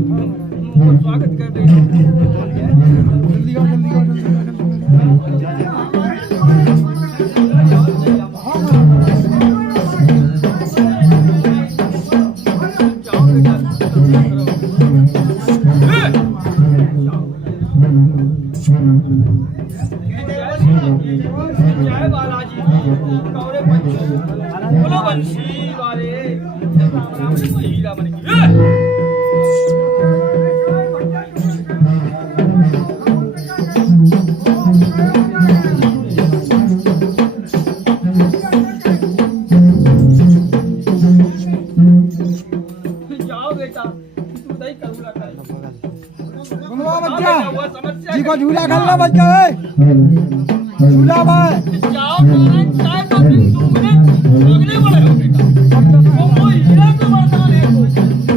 स्वागत कर रहे हैं। जल्दी आओ, जल्दी आओ, जल्दी जय बालाजी कौरे पंच बोलो बंशी वाले हीरा बन जाओ बेटा तू दही करूला कर बच्चा जी को झूला खेलना बच्चा है झूला में जाओ चाहे तो फिर तुमने अगले वाले हो बेटा कोई हीरा को वरदान है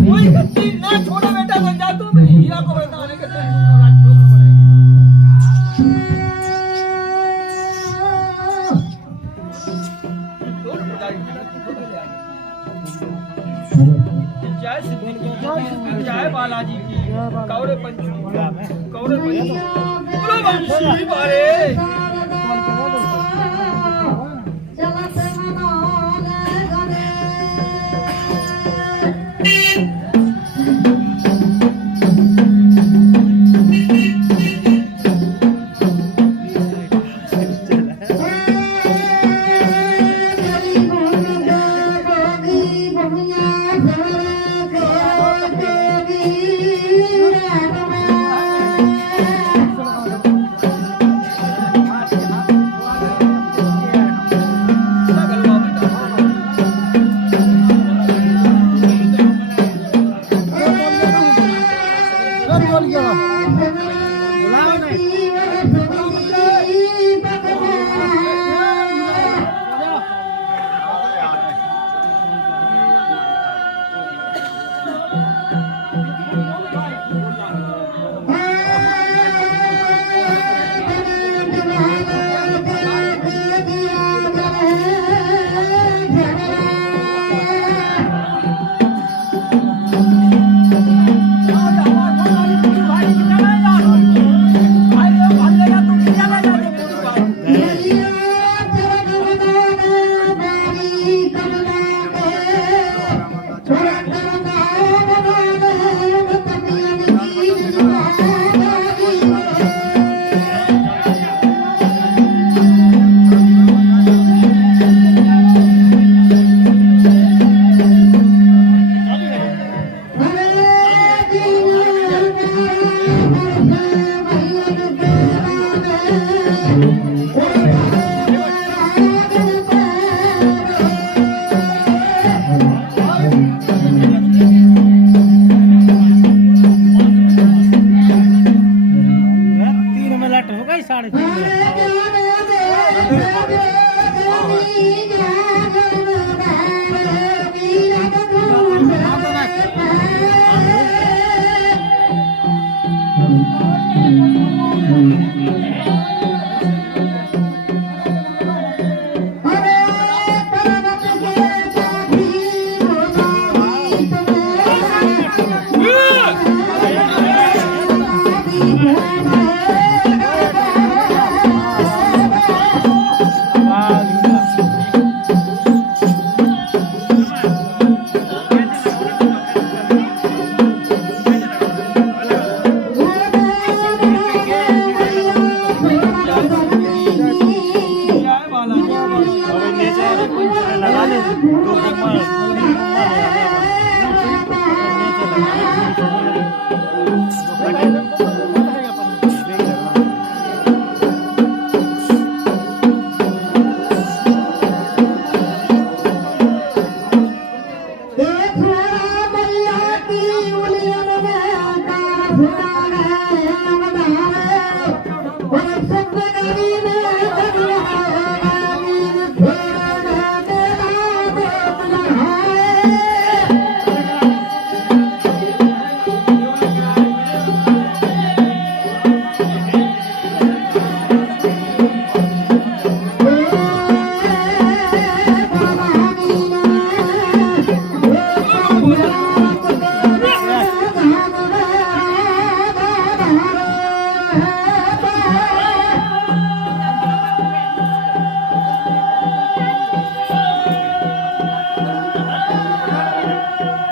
कोई गति ना छोड़ो बेटा तो जा तुम हीरा को वरदान है कहते हैं जय सिद्धि की जय बालाजी की कौरे पंचू कौरे पंचू बोलो बंशी वाले What